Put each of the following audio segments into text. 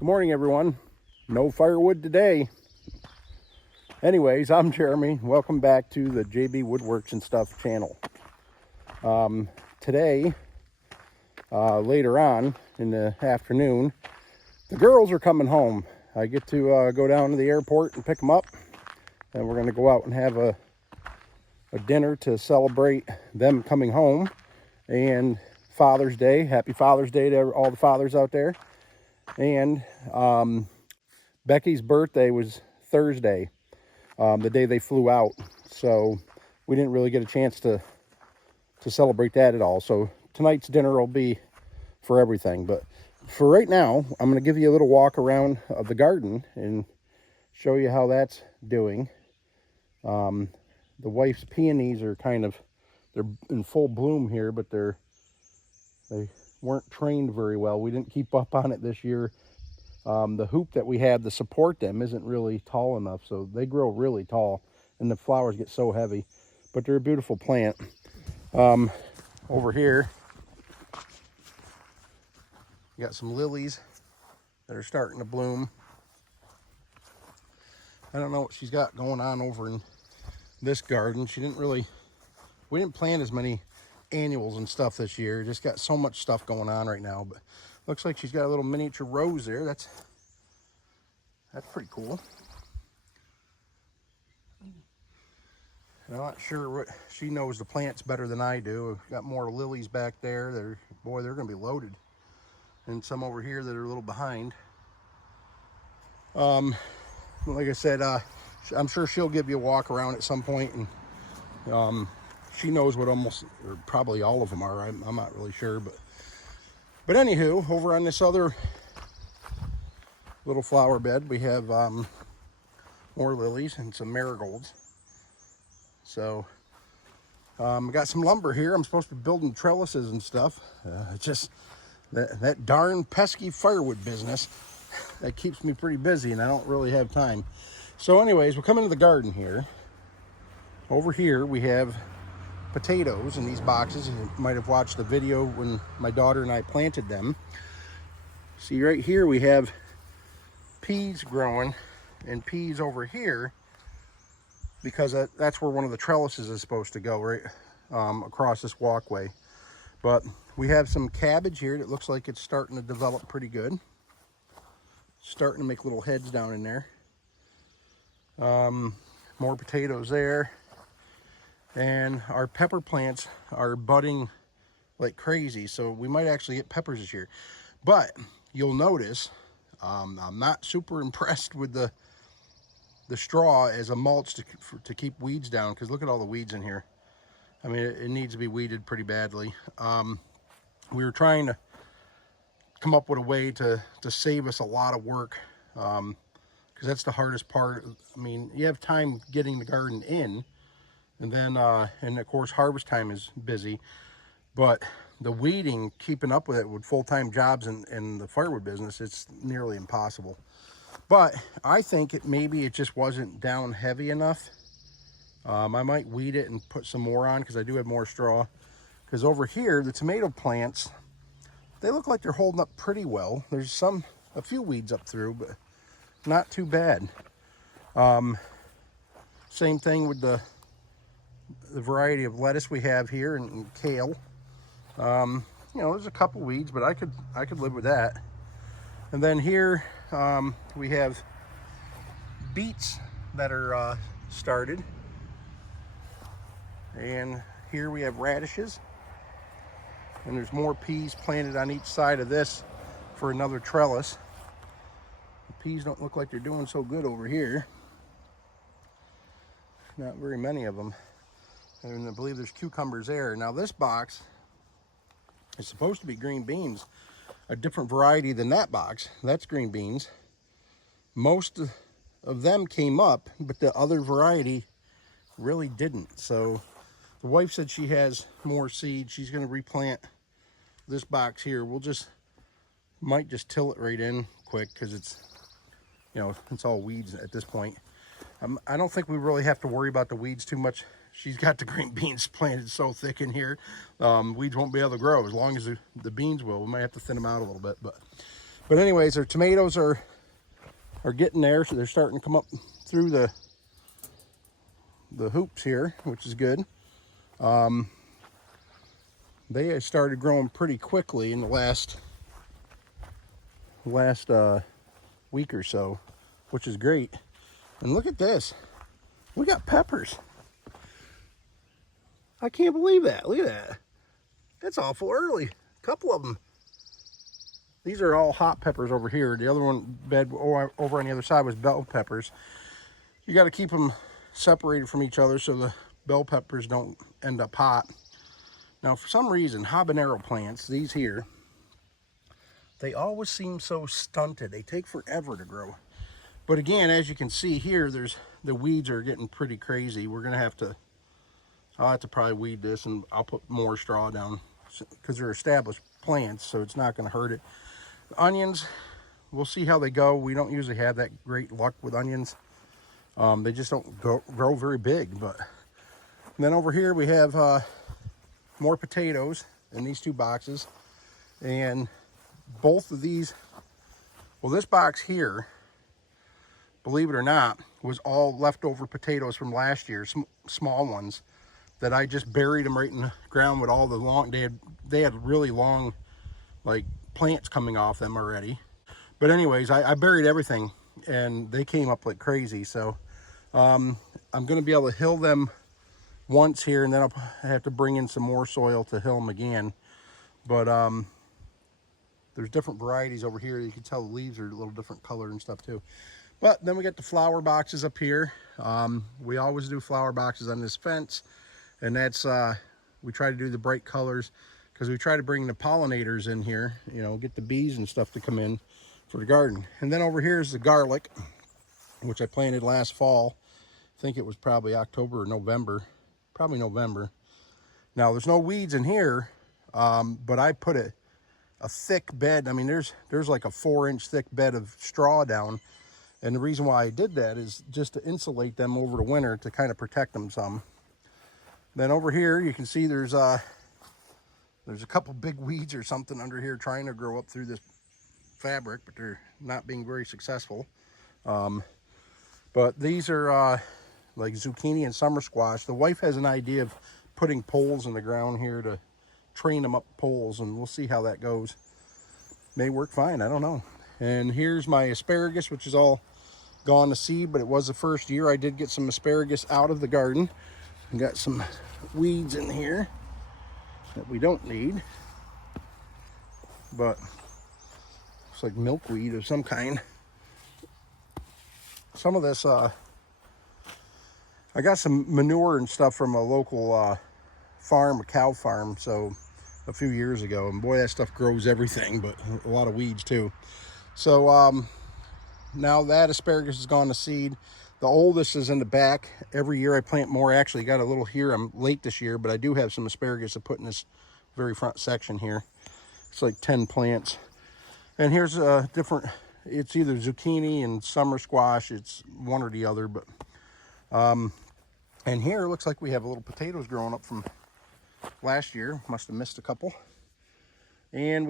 Good morning, everyone. No firewood today. Anyways, I'm Jeremy. Welcome back to the JB Woodworks and Stuff channel. Today, later on in the afternoon, the girls are coming home. I get to go down to the airport and pick them up, and we're going to go out and have a dinner to celebrate them coming home and Father's Day. Happy Father's Day to all the fathers out there. And Becky's birthday was Thursday, the day they flew out. So we didn't really get a chance to celebrate that at all. So tonight's dinner will be for everything. But for right now, I'm going to give you a little walk around of the garden and show you how that's doing. The wife's peonies are they're in full bloom here, but they weren't trained very well. We didn't keep up on it this year. The hoop that we have to support them isn't really tall enough, so they grow really tall and the flowers get so heavy, but they're a beautiful plant. Over here you got some lilies that are starting to bloom. I don't know what she's got going on over in this garden. We didn't plant as many annuals and stuff this year. Just got so much stuff going on right now, but looks like she's got a little miniature rose there. That's pretty cool. I'm not sure what she knows the plants better than I do. I've got more lilies back there. They're going to be loaded, and some over here that are a little behind. Like I said, I'm sure she'll give you a walk around at some point, and she knows what or probably all of them are. I'm not really sure, but anywho, over on this other little flower bed, we have more lilies and some marigolds. So got some lumber here. I'm supposed to be building trellises and stuff. It's just that darn pesky firewood business that keeps me pretty busy, and I don't really have time. So anyways, we're coming to the garden here. Over here we have potatoes in these boxes. You might have watched the video when my daughter and I planted them. See, right here we have peas growing, and peas over here, because that's where one of the trellises is supposed to go, right across this walkway. But we have some cabbage here that looks like it's starting to develop pretty good. Starting to make little heads down in there. More potatoes there. And our pepper plants are budding like crazy, so we might actually get peppers this year. But you'll notice I'm not super impressed with the straw as a mulch to keep weeds down, because look at all the weeds in here. I mean, it needs to be weeded pretty badly. We were trying to come up with a way to save us a lot of work, because that's the hardest part. I mean, you have time getting the garden in, and then and of course harvest time is busy, but the weeding, keeping up with it with full-time jobs in the firewood business, it's nearly impossible. But I think maybe it just wasn't down heavy enough. I might weed it and put some more on, because I do have more straw. Because over here, the tomato plants, they look like they're holding up pretty well. There's a few weeds up through, but not too bad. Same thing with the variety of lettuce we have here, and kale. You know, there's a couple weeds, but I could live with that. And then here we have beets that are started, and here we have radishes, and there's more peas planted on each side of this for another trellis. The peas don't look like they're doing so good over here. Not very many of them. And I believe there's cucumbers there. Now this box is supposed to be green beans, a different variety than that box. That's green beans. Most of them came up, but the other variety really didn't. So the wife said she has more seed. She's going to replant this box here. Might just till it right in quick, because it's all weeds at this point. I don't think we really have to worry about the weeds too much. She's got the green beans planted so thick in here. Weeds won't be able to grow as long as the beans will. We might have to thin them out a little bit, but But anyways, our tomatoes are getting there, so they're starting to come up through the hoops here, which is good. They started growing pretty quickly in the last week or so, which is great. And look at this, we got peppers. I can't believe that. Look at that. It's awful early. A couple of them. These are all hot peppers over here. The other one bed over on the other side was bell peppers. You got to keep them separated from each other so the bell peppers don't end up hot. Now, for some reason, habanero plants, these here, they always seem so stunted. They take forever to grow. But again, as you can see here, the weeds are getting pretty crazy. We're gonna have to, I'll have to probably weed this, and I'll put more straw down because they're established plants, so it's not gonna hurt it. The onions, we'll see how they go. We don't usually have that great luck with onions. They just don't grow very big. But then over here we have more potatoes in these two boxes, and both of these, well, this box here, believe it or not, was all leftover potatoes from last year, small ones that I just buried them right in the ground with all the long, they had really long like plants coming off them already. But anyways, I buried everything and they came up like crazy. So I'm gonna be able to hill them once here, and then I'll have to bring in some more soil to hill them again. But there's different varieties over here. You can tell the leaves are a little different color and stuff too. But then we got the flower boxes up here. We always do flower boxes on this fence, and that's we try to do the bright colors because we try to bring the pollinators in here, you know, get the bees and stuff to come in for the garden. And then over here is the garlic, which I planted last fall. I think it was probably October or November, probably November. Now there's no weeds in here, but I put a thick bed. I mean, there's like a 4-inch thick bed of straw down. And the reason why I did that is just to insulate them over the winter, to kind of protect them some. Then over here, you can see there's a couple big weeds or something under here trying to grow up through this fabric, but they're not being very successful. But these are like zucchini and summer squash. The wife has an idea of putting poles in the ground here to train them up poles, and we'll see how that goes. May work fine, I don't know. And here's my asparagus, which is all gone to seed, but it was the first year. I did get some asparagus out of the garden. I got some weeds in here that we don't need, but it's like milkweed of some kind. Some of this, I got some manure and stuff from a local farm, a cow farm, so a few years ago, and boy, that stuff grows everything, but a lot of weeds too. So now that asparagus has gone to seed. The oldest is in the back. Every year I plant more. Actually got a little here. I'm late this year, but I do have some asparagus to put in this very front section here. It's like 10 plants. And here's a different, it's either zucchini and summer squash. It's one or the other, but and here it looks like we have a little potatoes growing up from last year. Must have missed a couple. And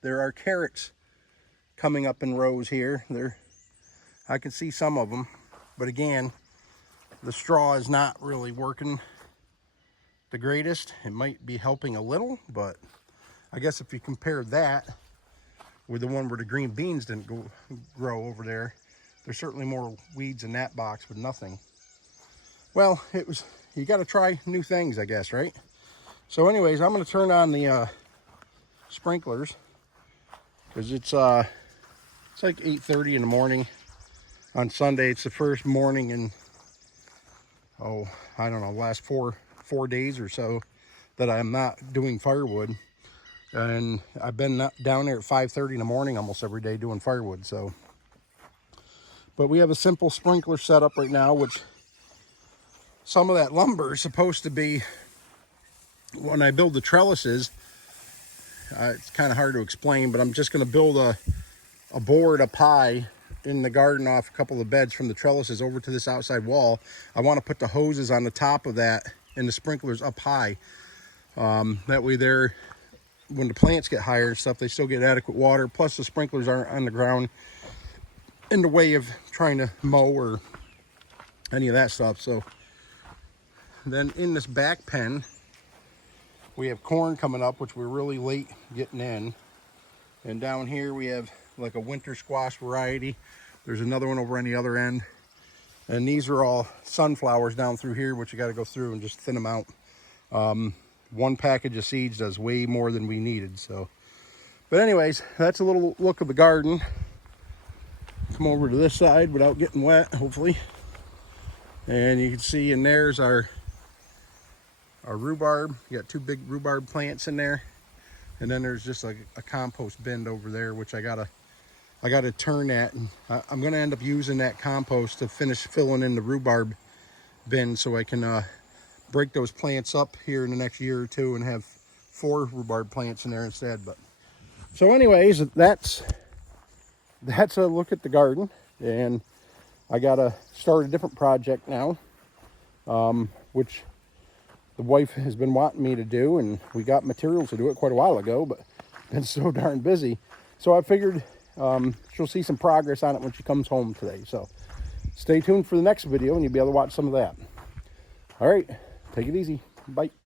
there are carrots coming up in rows here. I can see some of them, but again, the straw is not really working the greatest. It might be helping a little, but I guess if you compare that with the one where the green beans didn't grow over there, there's certainly more weeds in that box with nothing. Well, you got to try new things, I guess, right? So anyways, I'm going to turn on the sprinklers because it's like 8:30 in the morning on Sunday. It's the first morning in, I don't know, last four days or so that I'm not doing firewood. And I've been down there at 5:30 in the morning almost every day doing firewood. So, but we have a simple sprinkler setup right now, which some of that lumber is supposed to be, when I build the trellises, it's kind of hard to explain, but I'm just going to build a board up high in the garden off a couple of beds from the trellises over to this outside wall. I want to put the hoses on the top of that and the sprinklers up high. That way they're when the plants get higher and stuff, they still get adequate water. Plus the sprinklers aren't on the ground in the way of trying to mow or any of that stuff. So then in this back pen, we have corn coming up, which we're really late getting in. And down here we have like a winter squash variety. There's another one over on the other end. And these are all sunflowers down through here, which you got to go through and just thin them out. One package of seeds does way more than we needed. So, but anyways, that's a little look of the garden. Come over to this side without getting wet, hopefully. And you can see in there's our rhubarb. You got two big rhubarb plants in there. And then there's just like a compost bin over there, which I gotta turn that, and I'm gonna end up using that compost to finish filling in the rhubarb bin, so I can break those plants up here in the next year or two and have 4 rhubarb plants in there instead. But so anyways, that's a look at the garden, and I gotta start a different project now, which the wife has been wanting me to do, and we got materials to do it quite a while ago, but been so darn busy. So I figured she'll see some progress on it when she comes home today. So stay tuned for the next video and you'll be able to watch some of that. All right, take it easy. Bye.